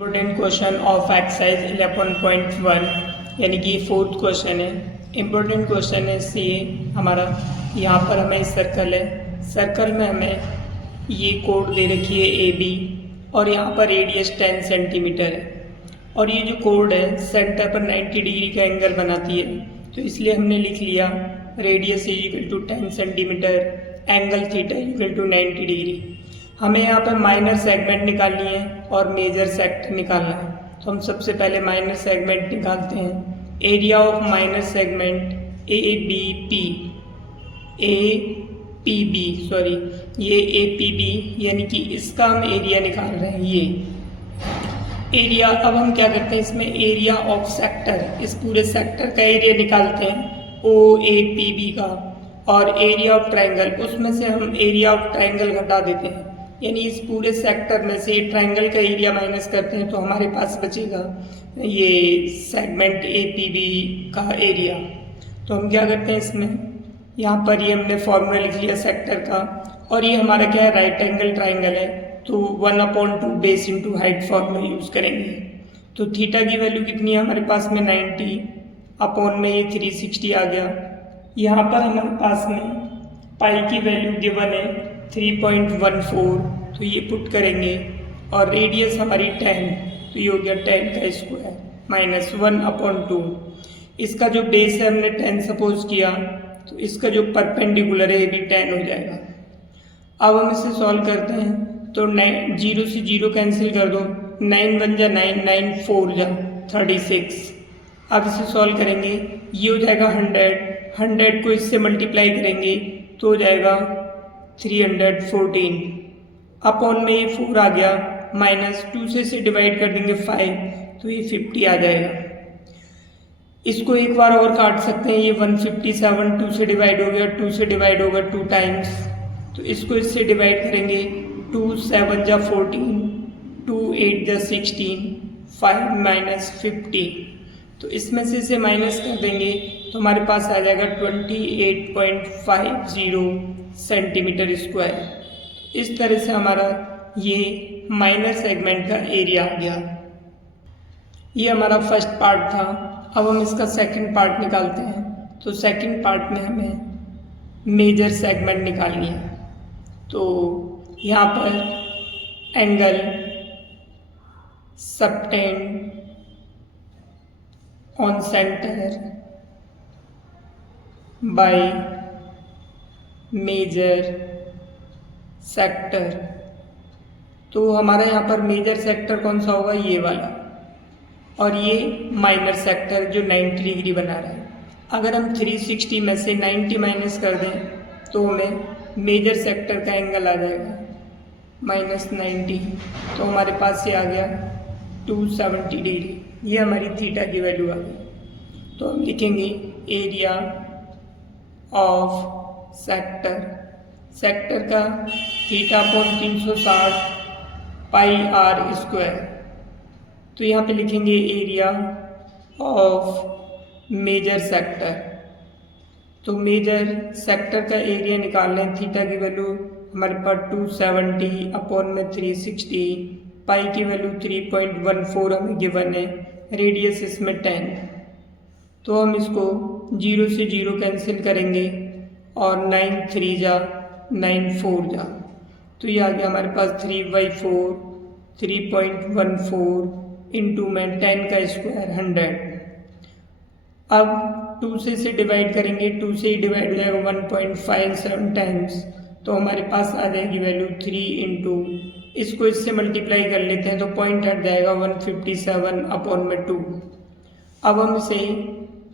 Important question of exercise 11.1 यानी कि fourth question है। इम्पोर्टेंट क्वेश्चन है सी हमारा। यहाँ पर हमें सर्कल है, सर्कल में हमें ये कोड दे रखी है ए बी और यहाँ पर रेडियस 10 सेंटीमीटर है और ये जो कोड है सेंटर पर 90 डिग्री का एंगल बनाती है, तो इसलिए हमने लिख लिया radius is equal to 10 centimetre, angle theta equal to 90 degree. हमें यहाँ पर माइनर सेगमेंट निकालनी है और मेजर सेक्टर निकालना है, तो हम सबसे पहले माइनर सेगमेंट निकालते हैं। Area of minor segment A P B ये ए पी बी यानी कि इसका हम एरिया निकाल रहे हैं। ये एरिया, अब हम क्या करते हैं इसमें एरिया ऑफ सेक्टर, इस पूरे सेक्टर का एरिया निकालते हैं ओ ए पी बी का, और एरिया ऑफ ट्रायंगल उसमें से हम एरिया ऑफ ट्रायंगल घटा देते हैं, यानी इस पूरे सेक्टर में से ट्रायंगल का एरिया माइनस करते हैं तो हमारे पास बचेगा ये सेगमेंट ए पी बी का एरिया। तो हम क्या करते हैं इसमें, यहाँ पर ये हमने फॉर्मूला लिख लिया सेक्टर का, और ये हमारा क्या है राइट एंगल ट्रायंगल है, तो 1/2 base into height formula use करेंगे। तो थीटा की वैल्यू कितनी है हमारे पास में 90 अपॉन में ये 360 आ गया। यहाँ पर हमारे पास में पाई की वैल्यू गिवन है 3.14, तो ये पुट करेंगे, और रेडियस हमारी 10, तो ये हो गया 10 का स्क्वायर माइनस 1/2। इसका जो बेस है हमने 10 सपोज किया, तो इसका जो परपेंडिकुलर है ये भी 10 हो जाएगा। अब हम इसे सॉल्व करते हैं, तो 0 से 0 कैंसिल कर दो, 9 बन जा 9, 9 4 जा 36। अब इसे सॉल्व करेंगे, ये हो जाएगा 100 को इससे मल्टीप्लाई करेंगे तो हो जाएगा 314 अपॉन में ये 4 आ गया, माइनस 2 से इसे डिवाइड कर देंगे 5, तो ये 50 आ जाएगा। इसको एक बार और काट सकते हैं, ये 157 2 से डिवाइड हो गया, 2 से डिवाइड होगा 2 टाइम्स, तो इसको इससे डिवाइड करेंगे 2 7 जा 14, 2 8 जा 16, 5 माइनस 50, तो इसमें से इसे माइनस कर देंगे तो हमारे पास आ जाएगा 28.50 सेंटीमीटर स्क्वायर। इस तरह से हमारा ये माइनर सेगमेंट का एरिया आ गया। ये हमारा फर्स्ट पार्ट था। अब हम इसका सेकंड पार्ट निकालते हैं, तो सेकंड पार्ट में हमें मेजर सेगमेंट निकालनी है। तो यहाँ पर angle subtended on centre by major sector, तो हमारा यहाँ पर मेजर सेक्टर कौन सा होगा, ये वाला, और ये माइनर सेक्टर जो 90 डिग्री बना रहा है। अगर हम 360 में से 90 माइनस कर दें तो हमें मेजर सेक्टर का एंगल आ जाएगा -90, तो हमारे पास ये आ गया 270 डिग्री। ये हमारी थीटा की वैल्यू आ गई। तो हम लिखेंगे एरिया ऑफ सेक्टर, सेक्टर का theta upon 360 pi r square, तो यहाँ पे लिखेंगे एरिया ऑफ मेजर सेक्टर। तो मेजर सेक्टर का एरिया निकाल लें, थीटा की वैल्यू हमारे पास 270 अपॉन में 360, पाई की वैल्यू 3.14 हमें गिवन है, रेडियस इसमें 10, तो हम इसको 0 से 0 कैंसिल करेंगे और 9 3 जा 9 4 जा, तो ये आ गया हमारे पास 3/4 3.14 इंटू में 10 का स्क्वायर 100। अब 2 से इसे डिवाइड करेंगे, 2 से ही डिवाइड हो जाएगा 1.57 टाइम्स, तो हमारे पास आ जाएगी वैल्यू 3 इंटू, इसको इससे मल्टीप्लाई कर लेते हैं तो पॉइंट हट जाएगा 157 अपॉन में 2। अब हम इसे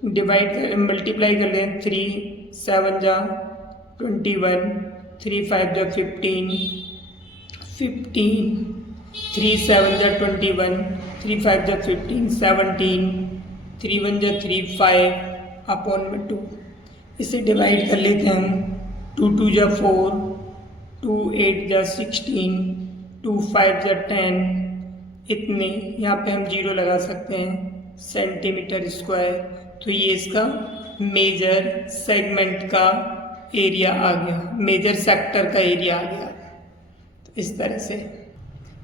डिवाइड कर मल्टीप्लाई कर लें, 3 7 जा 21, 3 5 जा 15, 3 7 जा 21, 3 5 जा 15, 17, 3 1 जा 3 5 अपॉन में 2। इसे डिवाइड कर लेते हैं हम, 2 2 जा 4, 2 8 जा 16, 2 5 जा 10, इतने यहाँ पे हम 0 लगा सकते हैं सेंटीमीटर स्क्वायर। तो ये इसका मेजर सेगमेंट का एरिया आ गया, मेजर सेक्टर का एरिया आ गया। तो इस तरह से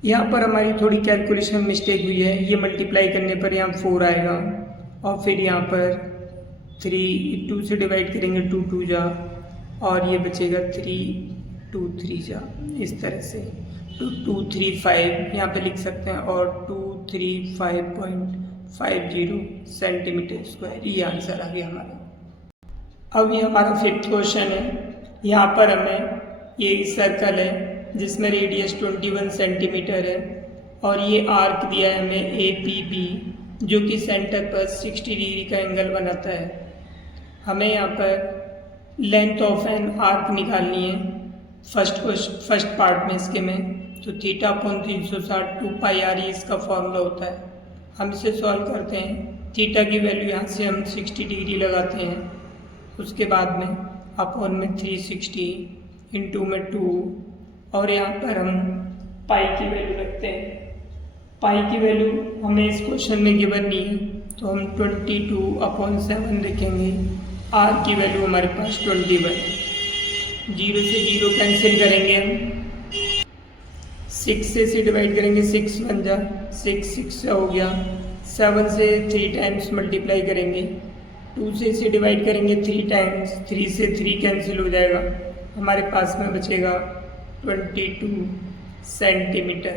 यहाँ पर हमारी थोड़ी कैलकुलेशन मिस्टेक हुई है, ये मल्टीप्लाई करने पर यहाँ 4 आएगा और फिर यहाँ पर 2 से डिवाइड करेंगे 2 2 जा और ये बचेगा 3 2 3 जा, इस तरह से 2235 यहाँ पे लिख सकते हैं और 235.50 सेंटीमीटर स्क्वायर, ये आंसर आ गया हमारा। अब ये हमारा 5th क्वेश्चन है। यहाँ पर हमें ये सर्कल है जिसमें रेडियस 21 सेंटीमीटर है और ये आर्क दिया है हमें APB जो कि सेंटर पर 60 डिग्री का एंगल बनाता है। हमें यहाँ पर लेंथ ऑफ एन आर्क निकालनी है फर्स्ट पार्ट में इसके में, तो θ/360 2 पाई r इसका फॉर्मूला होता है। हम इसे सॉल्व करते हैं। थीटा की वैल्यू यहाँ से हम 60 डिग्री लगाते हैं, उसके बाद में अपॉन में 360 इंटू में 2 और यहाँ पर हम पाई की वैल्यू रखते हैं। पाई की वैल्यू हमें इस क्वेश्चन में गिवन नहीं है तो हम 22/7 लिखेंगे। आर की वैल्यू हमारे पास 21, 0 से 0 कैंसिल करेंगे हम, 6 से डिवाइड करेंगे 6 1 जा 6 6 हो गया, 7 से 3 टाइम्स मल्टीप्लाई करेंगे, 2 से इसे डिवाइड करेंगे 3 टाइम्स, 3 से 3 कैंसिल हो जाएगा, हमारे पास में बचेगा 22 सेंटीमीटर।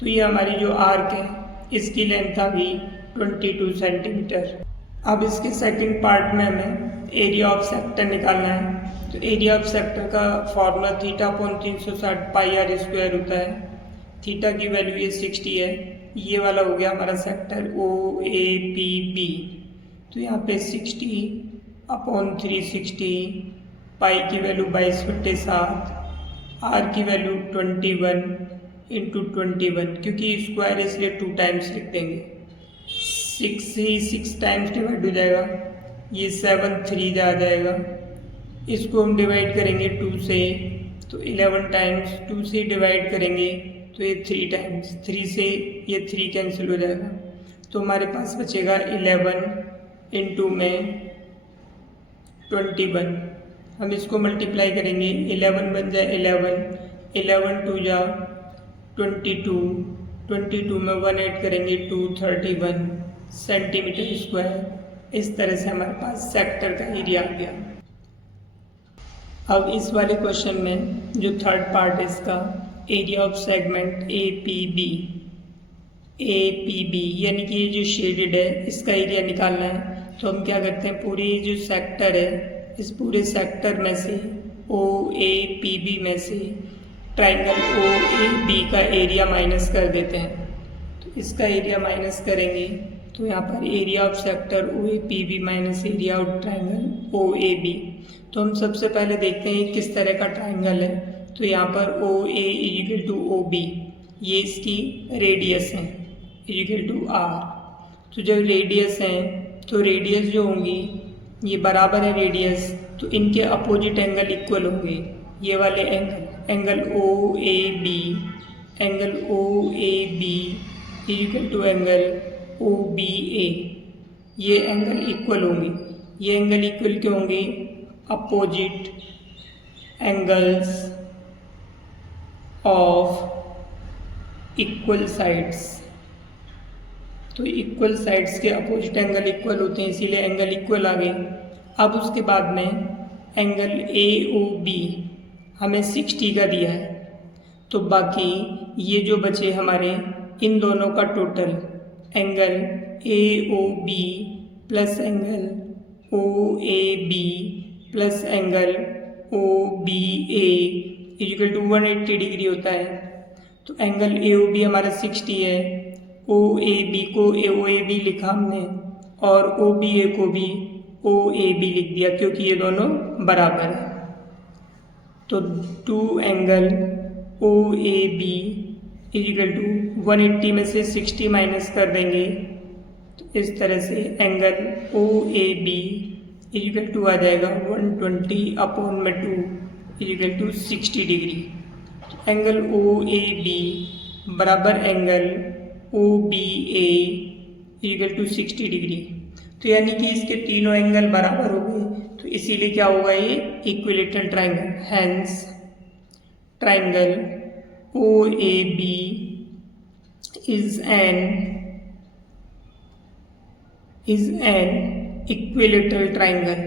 तो ये हमारी जो आर्क है इसकी लेंथ आ गई 22 सेंटीमीटर। अब इसके सेकंड पार्ट में हमें एरिया ऑफ सेक्टर निकालना है। तो एरिया ऑफ सेक्टर का फॉर्मूला θ/360 पाई r स्क्वायर होता है। थीटा की वैल्यू ये 60 है, ये वाला हो गया हमारा सेक्टर OAPB। तो यहाँ पे 60/360, पाई की वैल्यू 22/7, आर की वैल्यू 21 इंटू 21, क्योंकि स्क्वायर इसलिए 2 टाइम्स लिख देंगे, 6 से 6 टाइम्स डिवाइड हो जाएगा, ये 7 3 आ जाएगा, इसको हम डिवाइड करेंगे 2 से तो 11 टाइम्स, 2 से डिवाइड करेंगे तो ये 3 टाइम्स, 3 से ये 3 कैंसिल हो जाएगा, तो हमारे पास बचेगा 11 इंटू में 21। हम इसको मल्टीप्लाई करेंगे, 11 बन जाए 11, 11 2 जा 22, 22 में 1 ऐड करेंगे 231 सेंटीमीटर स्क्वायर। इस तरह से हमारे पास सेक्टर का एरिया आ गया। अब इस वाले क्वेश्चन में जो थर्ड पार्ट है इसका, एरिया ऑफ सेगमेंट APB यानी कि ये जो शेडेड है इसका एरिया निकालना है। तो हम क्या करते हैं, पूरी जो सेक्टर है इस पूरे सेक्टर में से OAPB में से ट्राइंगल OAB का एरिया माइनस कर देते हैं। तो इसका एरिया माइनस करेंगे तो यहाँ पर area of sector OAPB minus area of triangle OAB। तो हम सबसे पहले देखते हैं किस तरह का ट्राइंगल है। तो यहाँ पर OA = OB, ये इसकी रेडियस है = R। तो जब रेडियस है तो रेडियस जो होंगी ये बराबर है रेडियस, तो इनके अपोजिट एंगल इक्वल होंगे। ये वाले एंगल OAB = एंगल OBA, ये एंगल इक्वल होंगे। ये एंगल इक्वल क्यों होंगे, opposite angles of equal sides. तो इक्वल साइड्स के अपोजिट एंगल इक्वल होते हैं, इसीलिए एंगल इक्वल आ गए। अब उसके बाद में एंगल AOB हमें 60 का दिया है, तो बाकी ये जो बचे हमारे इन दोनों का total angle AOB plus angle OAB plus angle OBA = 180 degree होता है। तो एंगल AOB हमारा 60 है, OAB को OAB लिखा हमने और OBA को भी OAB लिख दिया क्योंकि ये दोनों बराबर है। तो 2 एंगल OAB = 180 में से 60 माइनस कर देंगे, तो इस तरह से एंगल OAB = आ जाएगा 120/2 = 60 डिग्री। एंगल OAB बराबर एंगल OBA = 60 डिग्री। तो यानी कि इसके तीनों एंगल बराबर हो गए, तो इसीलिए क्या होगा, ये equilateral triangle. Hence triangle OAB is an equilateral triangle.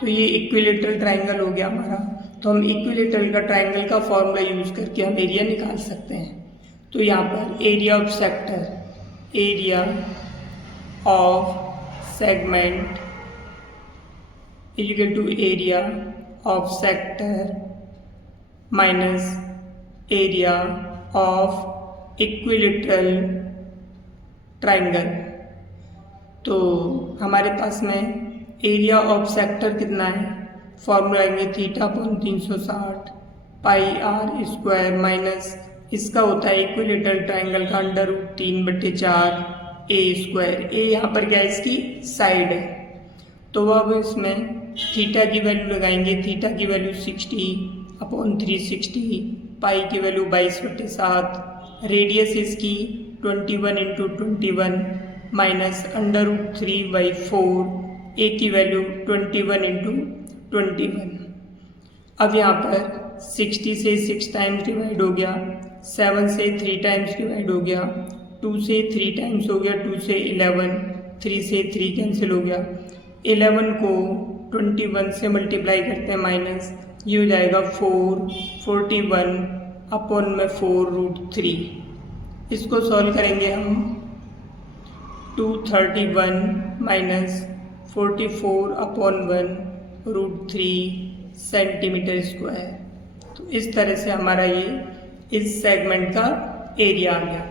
तो ये इक्विलेटरल ट्राइंगल हो गया हमारा। तो हम इक्विलेटरल का ट्राइंगल का फॉर्मूला यूज करके हम एरिया निकाल सकते हैं। तो यहाँ पर area of segment equal to area of sector minus area of equilateral triangle. तो हमारे पास में एरिया ऑफ सेक्टर कितना है, फॉर्मूला आएंगे θ/360 पाई r स्क्वायर माइनस इसका होता है इक्विलेटरल ट्राइंगल का √3/4 a स्क्वायर। ए यहाँ पर क्या है, इसकी साइड है। तो अब इसमें थीटा की वैल्यू लगाएंगे। थीटा की वैल्यू 60/360, पाई की वैल्यू 22/7, रेडियस इसकी 21 × 21 माइनस √3/4, ए की वैल्यू 21 × 21। अब यहाँ पर 60 से 6 टाइम्स डिवाइड हो गया, 7 से 3 टाइम्स डिवाइड हो गया, 2 से 3 टाइम्स हो गया, 2 से 11, 3 से 3 कैंसिल हो गया। 11 को 21 से मल्टीप्लाई करते हैं माइनस, ये हो जाएगा 4/4 इसको सॉल्व करेंगे हम। 231 माइनस 44/1 सेंटीमीटर स्क्वायर। तो इस तरह से हमारा ये इस सेगमेंट का एरिया आ गया।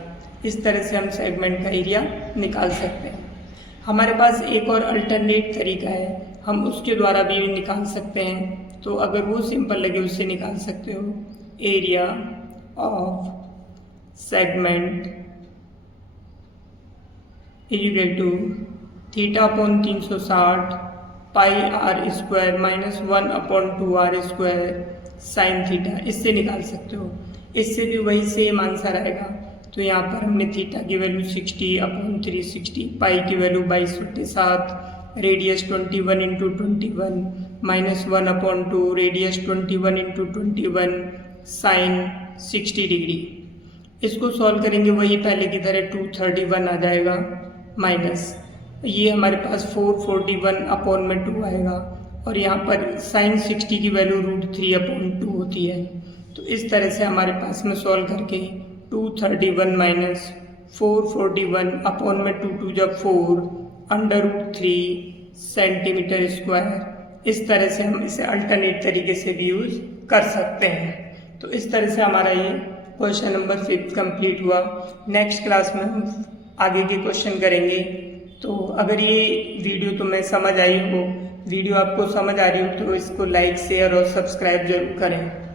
इस तरह से हम सेगमेंट का एरिया निकाल सकते हैं। हमारे पास एक और अल्टरनेट तरीका है, हम उसके द्वारा भी निकाल सकते हैं। तो अगर वो सिंपल लगे उससे निकाल सकते हो। Area of segment equal to θ/360 pi r square minus 1/2r square sine theta. इससे निकाल सकते हो। इससे भी वही सेम आंसर आएगा। तो यहाँ पर हमने थीटा की वैल्यू 60/360, पाई की value 22/7, radius 21 × 21 minus 1/2, radius 21 × 21 sine 60 degree. इसको सॉल्व करेंगे वही पहले की तरह 231 आ जाएगा माइनस ये हमारे पास 441/2 आएगा। और यहाँ पर साइन 60 की वैल्यू √3/2 होती है। तो इस तरह से हमारे पास में सॉल्व करके 231 माइनस 441/2 2 जब 4 √3 सेंटीमीटर स्क्वायर। इस तरह से हम इसे अल्टरनेट तरीके से भी यूज कर सकते हैं। तो इस तरह से हमारा ये क्वेश्चन नंबर 5 कंप्लीट हुआ। नेक्स्ट क्लास में हम आगे के क्वेश्चन करेंगे। तो अगर ये वीडियो तुम्हें समझ आई हो, वीडियो आपको समझ आ रही हो, तो इसको लाइक शेयर और सब्सक्राइब जरूर करें।